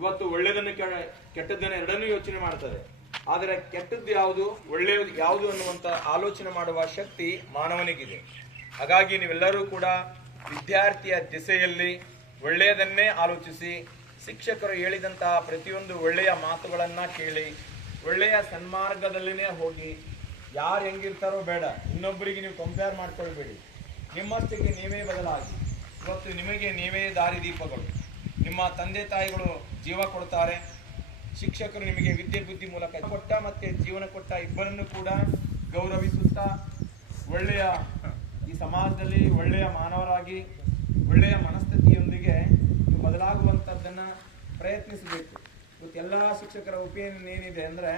ಇವತ್ತು ಒಳ್ಳೆಯದನ್ನು ಕೆಟ್ಟದ್ದನ್ನು ಎರಡನ್ನೂ ಯೋಚನೆ ಮಾಡ್ತದೆ. ಆದರೆ ಕೆಟ್ಟದ್ದು ಯಾವುದು ಒಳ್ಳೆಯದು ಯಾವುದು ಅನ್ನುವಂತ ಆಲೋಚನೆ ಮಾಡುವ ಶಕ್ತಿ ಮಾನವನಿಗಿದೆ. ಹಾಗಾಗಿ ನೀವೆಲ್ಲರೂ ಕೂಡ ವಿದ್ಯಾರ್ಥಿಯ ದಿಸೆಯಲ್ಲಿ ಒಳ್ಳೆಯದನ್ನೇ ಆಲೋಚಿಸಿ, ಶಿಕ್ಷಕರು ಹೇಳಿದಂತಹ ಪ್ರತಿಯೊಂದು ಒಳ್ಳೆಯ ಮಾತುಗಳನ್ನ ಕೇಳಿ, ಒಳ್ಳೆಯ ಸನ್ಮಾರ್ಗದಲ್ಲಿನೇ ಹೋಗಿ, ಯಾರು ಹೆಂಗಿರ್ತಾರೋ ಬೇಡ, ಇನ್ನೊಬ್ಬರಿಗೆ ನೀವು ಕಂಪೇರ್ ಮಾಡ್ಕೊಳ್ಬೇಡಿ. ನಿಮ್ಮಷ್ಟಕ್ಕೆ ನೀವೇ ಬದಲಾಗಿ. ಇವತ್ತು ನಿಮಗೆ ನೀವೇ ದಾರಿದೀಪಗಳು. ನಿಮ್ಮ ತಂದೆ ತಾಯಿಗಳು ಜೀವ ಕೊಡ್ತಾರೆ, ಶಿಕ್ಷಕರು ನಿಮಗೆ ವಿದ್ಯೆ ಬುದ್ಧಿ ಮೂಲಕ ಕೊಟ್ಟ ಮತ್ತೆ ಜೀವನ ಕೊಟ್ಟ ಇಬ್ಬರನ್ನು ಕೂಡ ಗೌರವಿಸುತ್ತಾ ಒಳ್ಳೆಯ ಈ ಸಮಾಜದಲ್ಲಿ ಒಳ್ಳೆಯ ಮಾನವರಾಗಿ ಒಳ್ಳೆಯ ಮನಸ್ಥಿತಿಯೊಂದಿಗೆ ನೀವು ಬದಲಾಗುವಂಥದ್ದನ್ನು ಪ್ರಯತ್ನಿಸಬೇಕು. ಇವತ್ತು ಎಲ್ಲ ಶಿಕ್ಷಕರ ಒಪಿನಿಯನ್ ಏನಿದೆ ಅಂದರೆ,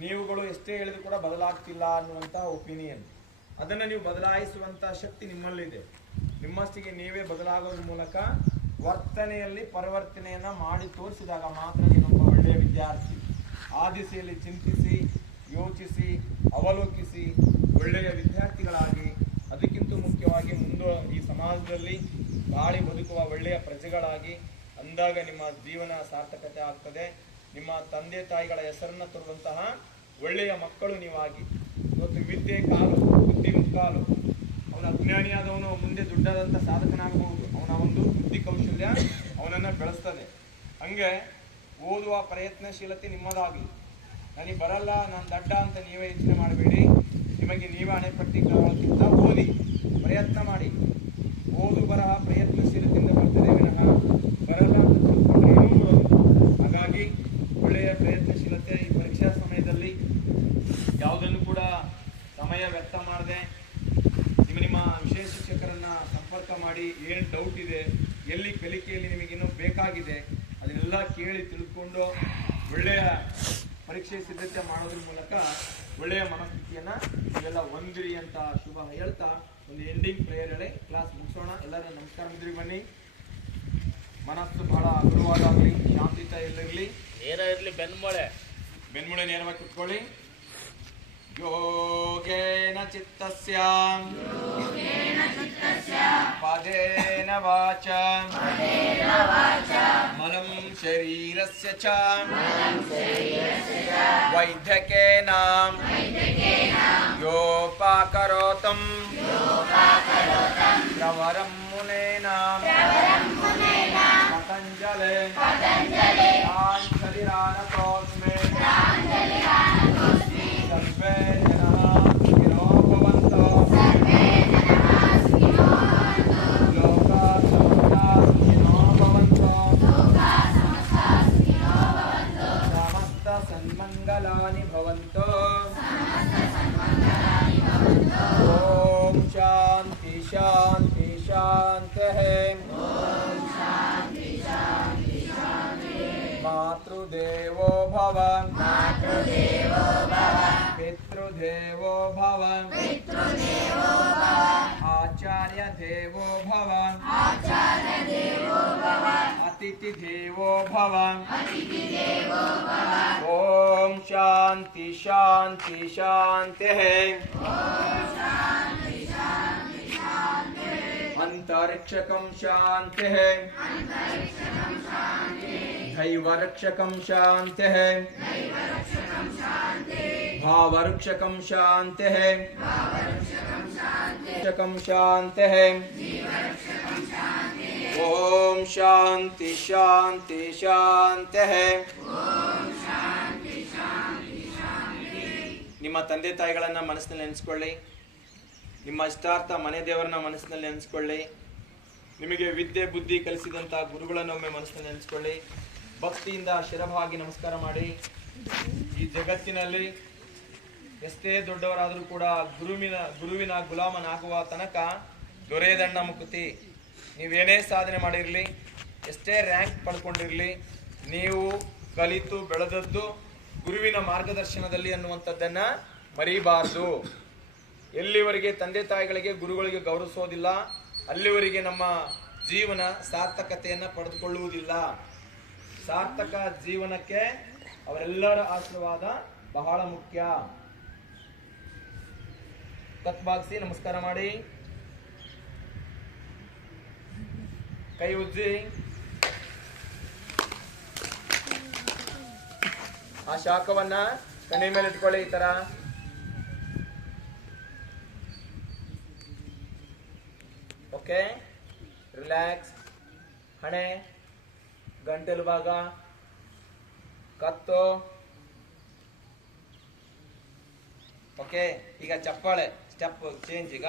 ನೀವುಗಳು ಎಷ್ಟೇ ಹೇಳಿದ್ರು ಕೂಡ ಬದಲಾಗ್ತಿಲ್ಲ ಅನ್ನುವಂಥ ಒಪಿನಿಯನ್. ಅದನ್ನು ನೀವು ಬದಲಾಯಿಸುವಂಥ ಶಕ್ತಿ ನಿಮ್ಮಲ್ಲಿದೆ. ನಿಮ್ಮಷ್ಟಿಗೆ ನೀವೇ ಬದಲಾಗೋದ್ರ ಮೂಲಕ ವರ್ತನೆಯಲ್ಲಿ ಪರಿವರ್ತನೆಯನ್ನು ಮಾಡಿ ತೋರಿಸಿದಾಗ ಮಾತ್ರ ನೀನೊಬ್ಬ ಒಳ್ಳೆಯ ವಿದ್ಯಾರ್ಥಿ. ಆ ದಿಸೆಯಲ್ಲಿ ಚಿಂತಿಸಿ, ಯೋಚಿಸಿ, ಅವಲೋಕಿಸಿ ಒಳ್ಳೆಯ ವಿದ್ಯಾರ್ಥಿಗಳಾಗಿ, ಅದಕ್ಕಿಂತ ಮುಖ್ಯವಾಗಿ ಮುಂದೆ ಈ ಸಮಾಜದಲ್ಲಿ ಬಾಳಿ ಬದುಕುವ ಒಳ್ಳೆಯ ಪ್ರಜೆಗಳಾಗಿ ಅಂದಾಗ ನಿಮ್ಮ ಜೀವನ ಸಾರ್ಥಕತೆ ಆಗ್ತದೆ. ನಿಮ್ಮ ತಂದೆ ತಾಯಿಗಳ ಹೆಸರನ್ನು ತರುವಂತಹ ಒಳ್ಳೆಯ ಮಕ್ಕಳು ನೀವಾಗಿ. ಇವತ್ತು ವಿದ್ಯೆ ಕಾಲು, ಬುದ್ಧಿ ಕಾಲು. ಅವನ ಅಜ್ಞಾನಿಯಾದವನು ಮುಂದೆ ದೊಡ್ಡದಂಥ ಸಾಧಕನಾಗಬಹುದು. ಅವನ ಒಂದು ಬುದ್ಧಿ ಕೌಶಲ್ಯ ಅವನನ್ನು ಬೆಳೆಸ್ತದೆ. ಹಂಗೆ ಓದುವ ಪ್ರಯತ್ನಶೀಲತೆ ನಿಮ್ಮದಾಗಲಿ. ನನಗೆ ಬರಲ್ಲ, ನಾನು ದಡ್ಡ ಅಂತ ನೀವೇ ಯೋಚನೆ ಮಾಡಬೇಡಿ. ನಿಮಗೆ ನೀವೇ ಹಣೆಪಟ್ಟಿಗಿಂತ ಓದಿ ಪ್ರಯತ್ನ ಮಾಡಿ. ಓದು ಬರಹ ಪ್ರಯತ್ನಶೀಲತೆಯಿಂದ ಬರ್ತದೆ ವಿನಃ ಬರಲ್ಲ ಅಂತ ತಿಳ್ಕೊಂಡ್ರೆ ಏನೂ ಬರೋದು. ಹಾಗಾಗಿ ಒಳ್ಳೆಯ ಪ್ರಯತ್ನಶೀಲತೆ ಈ ಪರೀಕ್ಷಾ ಸಮಯದಲ್ಲಿ ಯಾವುದನ್ನು ಕೂಡ ಸಮಯ ವ್ಯರ್ಥ ಮಾಡದೆ ನಿಮ್ಮ ವಿಷಯ ಶಿಕ್ಷಕರನ್ನ ಸಂಪರ್ಕ ಮಾಡಿ, ಏನು ಡೌಟ್ ಇದೆ, ಎಲ್ಲಿ ಕಲಿಕೆಯಲ್ಲಿ ನಿಮಗಿನ್ನೂ ಬೇಕಾಗಿದೆ ಅದನ್ನೆಲ್ಲ ಕೇಳಿ ತಿಳ್ಕೊಂಡು ಒಳ್ಳೆಯ ಪರೀಕ್ಷೆ ಸಿದ್ಧತೆ ಮಾಡೋದ್ರ ಮೂಲಕ ಒಳ್ಳೆಯ ಮನಸ್ಥಿತಿಯನ್ನು ಇವೆಲ್ಲ ಹೊಂದಿರಿ ಅಂತ ಶುಭ ಹೇಳ್ತಾ ಒಂದು ಎಂಡಿಂಗ್ ಪ್ರೇಯರ್ ಹೇಳಿ ಕ್ಲಾಸ್ ಮುಗಿಸೋಣ. ಎಲ್ಲರೂ ನಮಸ್ಕಾರ ಮಿದ್ರಿಗೆ ಬನ್ನಿ. ಮನಸ್ಸು ಬಹಳ ಹಗುರವಾಗಲಿ, ಶಾಂತಿಯುತ ಇರಲಿ, ನೇರ ಇರಲಿ, ಬೆನ್ಮೂಳೆ ನೇರವಾಗಿ ಕುತ್ಕೊಳ್ಳಿ. ಯೋಗೇನ ಚಿತ್ತಸ್ಯ ಪದೇನ ವಾಚ ಮನಂ ಶರೀರಸ್ಯ ಚ ವೈದ್ಯಕೇನ ಯೋಪಾಕರೋತಂ ಪ್ರವರಂ ಮುನೇನ ಪತಂಜಲೆ ಶರೀರಾನತೋಸ್ಮೆ ಸರ್ವೇ ಜನಃ ಸುಖಿನೋ ಭವಂತು. ಲೋಕಾಃ ಸಮಸ್ತಾಃ ಸುಖಿನೋ ಭವಂತು. ಸಮಸ್ತ ಸನ್ಮಂಗಲಾನಿ ಭವಂತು. ಓಂ ಶಾಂತಿ ಶಾಂತಿ ಶಾಂತಿಃ. ಮಾತೃದೇವೋ ಭವ, ಪಿತೃದೇವೋ ಭವ, ಆಚಾರ್ಯ ದೇವೋ ಭವ, ಅತಿಥಿ ದೇವೋ ಭವ. ಓಂ ಶಾಂತಿ ಶಾಂತಿ ಶಾಂತಿಃ. ಅಂತರಿಕ್ಷಕಂ ಶಾಂತಿಃ, ದೈವರಕ್ಷಕಂ ಶಾಂತಿಃ, ಭಾವರಕ್ಷಕಂ ಶಾಂತಿಃ, ರಕ್ಷಕಂ ಶಾಂತಿಃ. ಓಂ ಶಾಂತಿ ಶಾಂತಿ ಶಾಂತಿಃ. ನಿಮ್ಮ ತಂದೆ ತಾಯಿಗಳನ್ನ ಮನಸ್ಸಿನಲ್ಲಿ ನೆನೆಸ್ಕೊಳ್ಳಿ. ನಿಮ್ಮ ಇಷ್ಟಾರ್ಥ ಮನೆ ದೇವರನ್ನ ಮನಸ್ಸಿನಲ್ಲಿ ನೆನೆಸ್ಕೊಳ್ಳಿ. ನಿಮಗೆ ವಿದ್ಯೆ ಬುದ್ಧಿ ಕಲಿಸಿದಂಥ ಗುರುಗಳನ್ನೊಮ್ಮೆ ಮನಸ್ಸಿನಲ್ಲಿ ನೆನೆಸ್ಕೊಳ್ಳಿ. ಭಕ್ತಿಯಿಂದ ಶಿರಭಾಗಿ ನಮಸ್ಕಾರ ಮಾಡಿ. ಈ ಜಗತ್ತಿನಲ್ಲಿ ಎಷ್ಟೇ ದೊಡ್ಡವರಾದರೂ ಕೂಡ ಗುರುವಿನ ಗುಲಾಮನಾಗುವ ತನಕ ದೊರೆಯದಣ್ಣ ಮುಕುತಿ. ನೀವೇನೇ ಸಾಧನೆ ಮಾಡಿರಲಿ, ಎಷ್ಟೇ ರ್ಯಾಂಕ್ ಪಡ್ಕೊಂಡಿರಲಿ, ನೀವು ಕಲಿತು ಬೆಳೆದದ್ದು ಗುರುವಿನ ಮಾರ್ಗದರ್ಶನದಲ್ಲಿ ಅನ್ನುವಂಥದ್ದನ್ನು ಮರೀಬಾರ್ದು. ಎಲ್ಲಿವರೆಗೆ ತಂದೆ ತಾಯಿಗಳಿಗೆ ಗುರುಗಳಿಗೆ ಗೌರವಿಸೋದಿಲ್ಲ, ಅಲ್ಲಿವರೆಗೆ ನಮ್ಮ ಜೀವನ ಸಾರ್ಥಕತೆಯನ್ನು ಪಡೆದುಕೊಳ್ಳುವುದಿಲ್ಲ. ಸಾರ್ಥಕ ಜೀವನಕ್ಕೆ ಅವರೆಲ್ಲರ ಆಶೀರ್ವಾದ ಬಹಳ ಮುಖ್ಯ. ತತ್ಭಾಗಿಸಿ ನಮಸ್ಕಾರ ಮಾಡಿ, ಕೈ ಉಜ್ಜಿ. ಆ ಶಾಖವನ್ನ ಕಣ್ಣಿನ ಮೇಲೆ ಇಟ್ಕೊಳ್ಳಿ ಈ ತರ. Okay, relax. ಹಣೆ, ಗಂಟಲು ಭಾಗ, ಕತ್ತು. ಓಕೆ, ಈಗ ಚಪ್ಪಾಳೆ ಸ್ಟೆಪ್ ಚೇಂಜ್. ಈಗ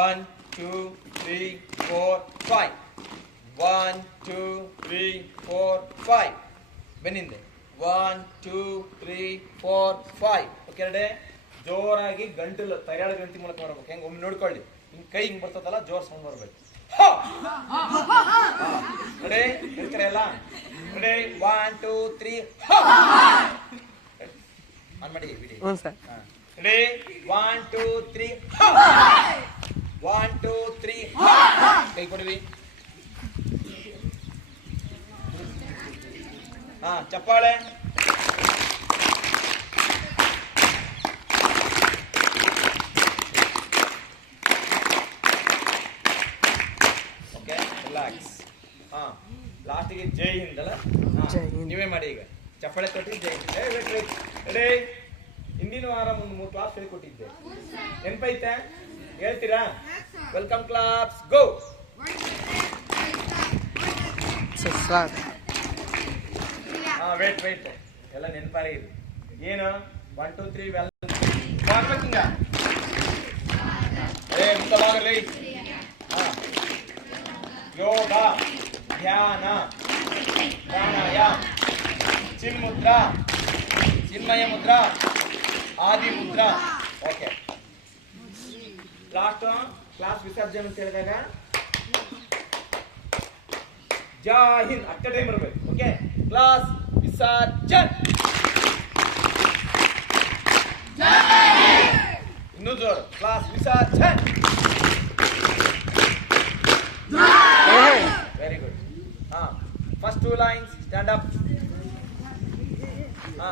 1 2 3 4 5. 1 2 3 4 5. ಬೆನ್ನಿಂದೆ 1 2 3 4 5. Okay ready? ಜೋರಾಗಿ ಗಂಟಲು ತೈರಾಯ್ಡ್ ಗ್ರಂಥಿ ಮೂಲಕ ಬರ್ಬೇಕು. ಹೆಂಗ್ ಒಮ್ಮೆ ನೋಡ್ಕೊಳ್ಳಿ, ಹಿಂಗ್ ಕೈ ಹಿಂಗ್ ಬರ್ತದಲ್ಲ, ಜೋರ್ ಸೌಂಡ್ ಬರ್ಬೇಕು. ರೆಡಿ? ಹೇಳ್ತಾರೆ ಎಲ್ಲ? ರೆಡಿ? 1 2 3 ಆನ್ ಮಾಡಿ ಬಿಡಿ. ರೆಡಿ? 1 2 3 1 2 3 ಕೈ ಕೊಡ್ರಿ. ಹಾ, ಚಪ್ಪಾಳೆ. Okay, relax. ಹಾ, ಲಾಸ್ಟಿಗೆ ಜೈ ಹಿಂದ್ ಅಲ್ಲ? ನೀವೇ ಮಾಡಿ ಈಗ. ಚಪ್ಪಾಳೆ ಕೊಟ್ಟಿ ಜೈ ಹಿಂದ್. ರೆಡಿ? ಹಿಂದಿನ ವಾರ ಒಂದು 3 ಕ್ಲಾಸ್ ಹೇಳಿಕೊಟ್ಟಿದ್ದೆ, ನೆನಪೈತೆ? ಹೇಳ್ತೀರಾ? ವೆಲ್ಕಮ್ ಕ್ಲಾಸ್, ಗೋ. ವೇಟ್ ಎಲ್ಲ ನೆನಪಾರಿ. ಏನು 1 2 3 ಮಾಡ್ಬೇಕಿಂಗ. ಮುಕ್ತವಾಗಲಿ. ಯೋಗ, ಧ್ಯಾನ, ಪ್ರಾಣಾಯಾಮ, ಚಿನ್ಮುದ್ರಾ, ಚಿನ್ಮಯ ಮುದ್ರಾ, ಆದಿ ಮುದ್ರಾ. ಓಕೆ, ಲಾಸ್ಟ್ ಕ್ಲಾಸ್ ವಿಸರ್ಜನೆ ಅಂತ ಹೇಳಿದಾಗ ಜೈ ಹಿಂದ್ ಅಟ್ ಟೈಮ್ ಬರಬೇಕು. ಓಕೆ, ಕ್ಲಾಸ್ ವಿಸರ್ಜನ್. ಇನ್ನೂ ಜೋರು. ಕ್ಲಾಸ್ ವಿಸರ್ಜನ್. Very good. ಹಾ, ಫಸ್ಟ್ 2 ಲೈನ್ಸ್ ಸ್ಟ್ಯಾಂಡ್ ಅಪ್. ಹಾ,